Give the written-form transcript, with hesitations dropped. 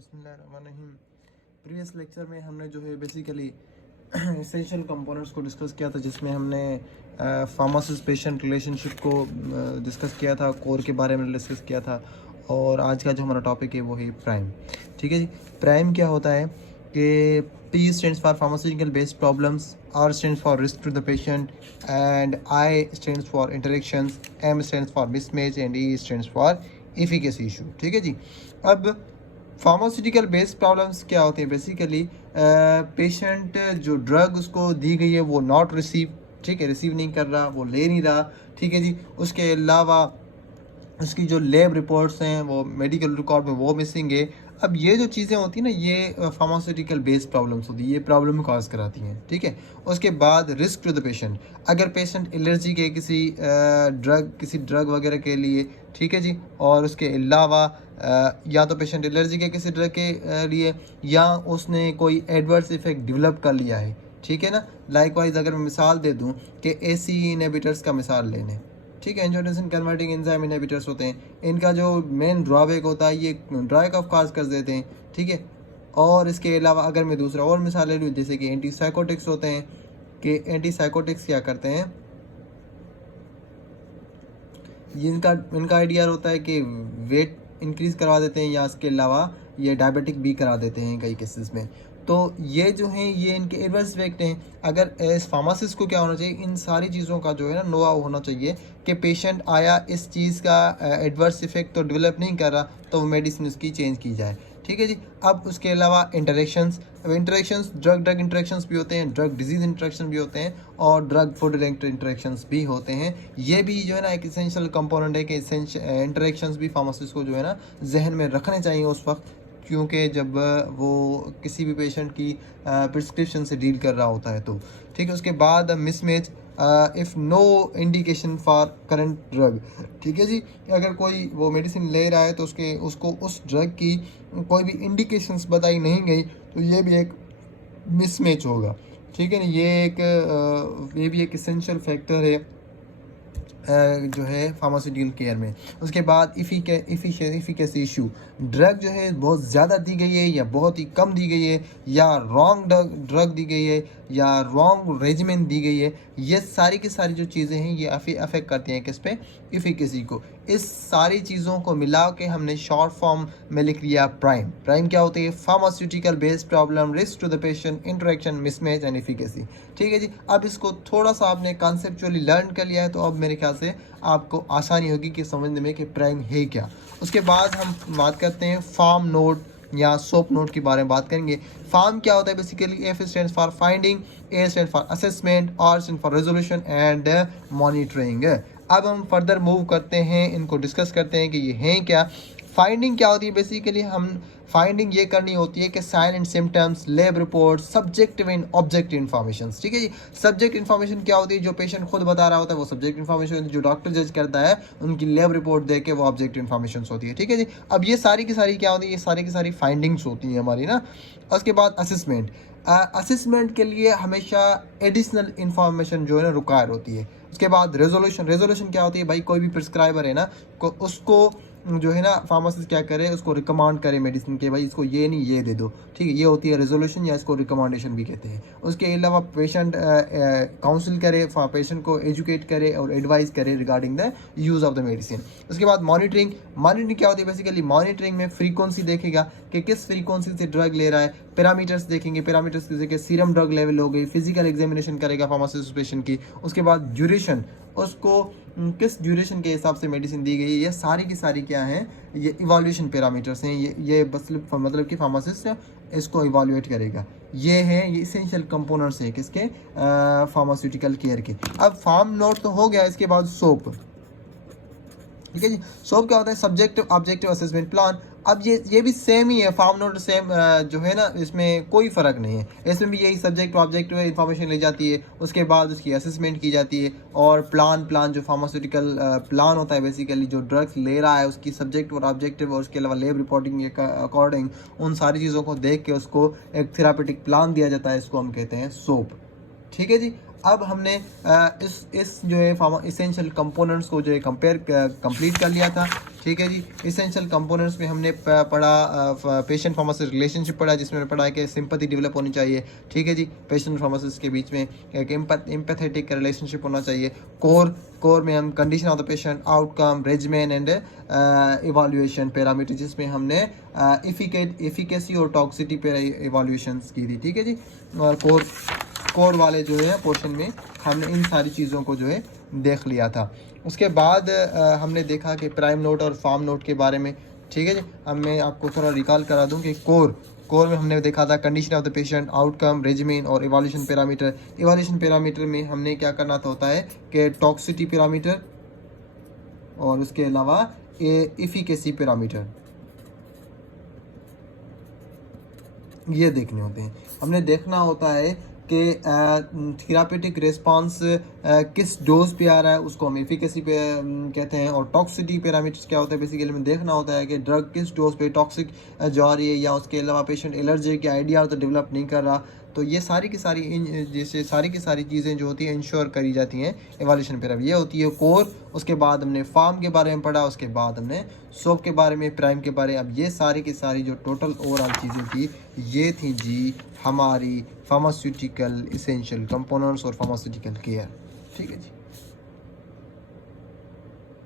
बिस्मिल्लाहिर्रहमानिर्रहीम। Previous lecture में हमने जो है बेसिकली एसेंशियल कंपोनेंट्स को डिस्कस किया था, जिसमें हमने फार्मासिस्ट पेशेंट रिलेशनशिप को डिस्कस किया था, कोर के बारे में डिस्कस किया था। और आज का जो हमारा टॉपिक है वो है प्राइम। ठीक है जी। प्राइम क्या होता है कि P stands for pharmaceutical based problems, R stands for risk to the patient, and I stands for interactions, M stands for mismatch, and E stands for efficacy issue। ठीक है जी। अब फार्मास्यूटिकल बेस्ड प्रॉब्लम्स क्या होती हैं? Basically patient जो drug उसको दी गई है वो नॉट रिसीव, ठीक है, रिसीव नहीं कर रहा, वो ले नहीं रहा। ठीक है जी। उसके अलावा उसकी जो लैब रिपोर्ट्स हैं वो मेडिकल रिकॉर्ड में वो मिसिंग है। अब ये जो चीज़ें होती हैं ना, ये फार्मास्यूटिकल बेस्ड प्रॉब्लम्स होती है, ये प्रॉब्लम काज कराती हैं। ठीक है। उसके बाद रिस्क टू द पेशेंट, अगर पेशेंट एलर्जी के किसी ड्रग वगैरह के लिए, ठीक है जी, और उसके अलावा या तो पेशेंट एलर्जी के किसी ड्रग के लिए, या उसने कोई एडवर्स इफेक्ट डेवलप कर लिया है। ठीक है ना। लाइकवाइज अगर मैं मिसाल दे दूँ कि AC इनहिबिटर्स का मिसाल लेने, ठीक है, एंजियोटेंसिन कन्वर्टिंग एंजाइम इनहिबिटर्स होते हैं। इनका जो मेन ड्रॉबैक होता है, ये ड्राई कफ काज कर देते हैं। ठीक है। और इसके अलावा अगर मैं दूसरा और मिसाल ले लूँ, जैसे कि एंटीसाइकोटिक्स होते हैं, कि एंटीसाइकोटिक्स क्या करते हैं, इनका आइडिया होता है कि वेट इंक्रीज करवा देते हैं, या इसके अलावा ये डायबिटिक भी करा देते हैं कई केसेस में। तो ये जो हैं ये इनके एडवर्स इफेक्ट हैं। अगर एज फार्मासिस्ट को क्या होना चाहिए, इन सारी चीज़ों का जो है ना नो होना चाहिए कि पेशेंट आया इस चीज़ का एडवर्स इफेक्ट तो डेवलप नहीं कर रहा, तो वो मेडिसिन उसकी चेंज की जाए। ठीक है जी। अब उसके अलावा इंटरेक्शंस, ड्रग ड्रग इंटरेक्शंस भी होते हैं, ड्रग डिजीज इंटरेक्शन भी होते हैं, और ड्रग फूड इंटरेक्शंस भी होते हैं। ये भी जो है ना एक इसेंशियल कंपोनेंट है कि इंटरेक्शंस भी फार्मासिस्ट को जो है ना जहन में रखने चाहिए उस वक्त, क्योंकि जब वो किसी भी पेशेंट की प्रिस्क्रिप्शन से डील कर रहा होता है तो। ठीक है। उसके बाद mismatch if no indication for current drug, ठीक है जी। अगर कोई वो मेडिसिन ले रहा है तो उसको उस ड्रग की कोई भी इंडिकेशंस बताई नहीं गई, तो ये भी एक मिसमैच होगा। ठीक है ना। ये भी एक इसेंशियल फैक्टर है जो है फार्मास्यूटिकल केयर में। उसके बाद इफिकेसी इशू, ड्रग जो है बहुत ज़्यादा दी गई है या बहुत ही कम दी गई है, या रॉन्ग ड्रग दी गई है, या रॉन्ग रेजिमेंट दी गई है, ये सारी की सारी जो चीज़ें हैं ये अफेक्ट करती हैं किस पे, इफिकेसी को। इस सारी चीज़ों को मिला के हमने शॉर्ट फॉर्म में लिख लिया प्राइम। प्राइम क्या होती है? Pharmaceutical based problem, risk to the patient, interaction, mismatch and efficacy. ठीक है जी। अब इसको थोड़ा सा आपने कॉन्सेप्चुअली लर्न कर लिया है, तो अब मेरे ख्याल से आपको आसानी होगी कि समझने में कि प्राइम है क्या। उसके बाद हम बात करते हैं फार्म नोट या सोप नोट के बारे में बात करेंगे। फार्म क्या होता है? Basically F stands for finding, A stand for assessment, R stand for resolution and monitoring. अब हम फर्दर मूव करते हैं, इनको डिस्कस करते हैं कि ये हैं क्या। फाइंडिंग क्या होती है? बेसिकली हम फाइंडिंग ये करनी होती है कि sign and symptoms, lab report, subjective and objective information. ठीक है जी। सब्जेक्ट इन्फॉर्मेशन क्या होती है? जो पेशेंट खुद बता रहा होता है वो सब्जेक्ट इन्फॉर्मेशन, जो डॉक्टर जज करता है उनकी लैब रिपोर्ट देख के वो ऑब्जेक्टिव इन्फॉर्मेशन होती है। ठीक है जी। अब ये सारी की सारी क्या होती है? ये सारी की सारी फाइंडिंग्स होती हैं हमारी ना। उसके बाद असेसमेंट, असेसमेंट के लिए हमेशा एडिशनल इन्फॉर्मेशन जो है ना रिक्वायर होती है। उसके बाद रेजोल्यूशन क्या होती है? भाई कोई भी प्रिस्क्राइबर है ना, उसको जो है ना फार्मासिस्ट क्या करे, उसको रिकमेंड करे मेडिसिन के, भाई इसको ये नहीं ये दे दो। ठीक है। ये होती है रेजोल्यूशन, या इसको रिकमेंडेशन भी कहते हैं। उसके अलावा पेशेंट काउंसिल करे, पेशेंट को एजुकेट करे और एडवाइस करे regarding the use of the medicine. उसके बाद मॉनिटरिंग क्या होती है? बेसिकली मॉनिटरिंग में फ्रीक्वेंसी देखेगा कि किस फ्रीक्वेंसी से ड्रग ले रहा है, पैरामीटर्स देखेंगे, पैरामीटर्स जैसे कि सीरम ड्रग लेवल हो गई, फिजिकल एग्जामिनेशन करेगा फार्मासिस्ट पेशेंट की। उसके बाद ड्यूरेशन, उसको किस ड्यूरेशन के हिसाब से मेडिसिन दी गई है, ये सारी की सारी क्या हैं, ये इवैल्यूएशन पैरामीटर्स हैं। ये बस मतलब कि फार्मासिस्ट इसको इवैल्यूएट करेगा। ये इसेंशियल कंपोनेंट्स हैं किसके, फार्मास्यूटिकल केयर के। अब फार्म नोट तो हो गया, इसके बाद सोप। ठीक है जी। सोप क्या होता है? Subjective objective assessment plan. अब ये भी सेम ही है, फार्म नोट सेम जो है ना, इसमें कोई फ़र्क नहीं है। इसमें भी यही सब्जेक्ट ऑब्जेक्टिव इन्फॉर्मेशन ली जाती है, उसके बाद उसकी असेसमेंट की जाती है, और प्लान जो फार्मास्यूटिकल प्लान होता है, बेसिकली जो ड्रग्स ले रहा है उसकी सब्जेक्ट और ऑब्जेक्टिव, और उसके अलावा लैब रिपोर्टिंग के अकॉर्डिंग उन सारी चीज़ों को देख के उसको एक थेरापेटिक प्लान दिया जाता है, इसको हम कहते हैं सोप। ठीक है जी। अब हमने इस जो है इसेंशियल कंपोनेंट्स को जो है कंप्लीट कर लिया था। ठीक है जी। इसेंशियल कंपोनेंट्स में हमने पढ़ा पेशेंट फार्मासिस्ट रिलेशनशिप पढ़ा, जिसमें पढ़ा कि सिंपैथी डेवलप होनी चाहिए। ठीक है जी। पेशेंट फार्मासिस्ट के बीच में एक एम्पैथेटिक रिलेशनशिप होना चाहिए। कोर में हम condition of the patient, outcome, regimen and evaluation parameter, जिसमें हमने एफिकेसी और टॉक्सिटी पे इवैल्यूएशंस की थी। ठीक है जी। और कोर वाले जो है पोर्शन में हमने इन सारी चीज़ों को जो है देख लिया था। उसके बाद हमने देखा कि प्राइम नोट और फार्म नोट के बारे में। ठीक है जी। अब मैं आपको थोड़ा रिकॉल करा दूं कि कोर में हमने देखा था condition of the patient, outcome, regimen और इवैल्यूएशन पैरामीटर। इवैल्यूएशन पैरामीटर में हमने क्या करना होता है कि टॉक्सिटी पैरामीटर और उसके अलावा एफिकेसी पैरामीटर ये देखने होते हैं। हमने देखना होता है कि थेरापेटिक रिस्पांस किस डोज पे आ रहा है, उसको हम एफिकेसी पे कहते हैं। और टॉक्सिसिटी पैरामीटर्स क्या होता है, बेसिकली हमें देखना होता है कि ड्रग किस डोज पे टॉक्सिक जा रही है, या उसके अलावा पेशेंट एलर्जी के आइडिया तो डेवलप नहीं कर रहा। तो ये सारी की सारी चीज़ें जो होती हैं इंश्योर करी जाती हैं एवोल्यूशन पैरामीटर। ये होती है कोर। उसके बाद हमने फार्म के बारे में पढ़ा, उसके बाद हमने सोप के बारे में, प्राइम के बारे में। अब ये सारी की सारी जो टोटल ओवरऑल चीज़ें थी, ये थी जी हमारी फार्मास्यूटिकल इसेंशियल कंपोनेंट्स और फार्मास्यूटिकल केयर। ठीक है जी।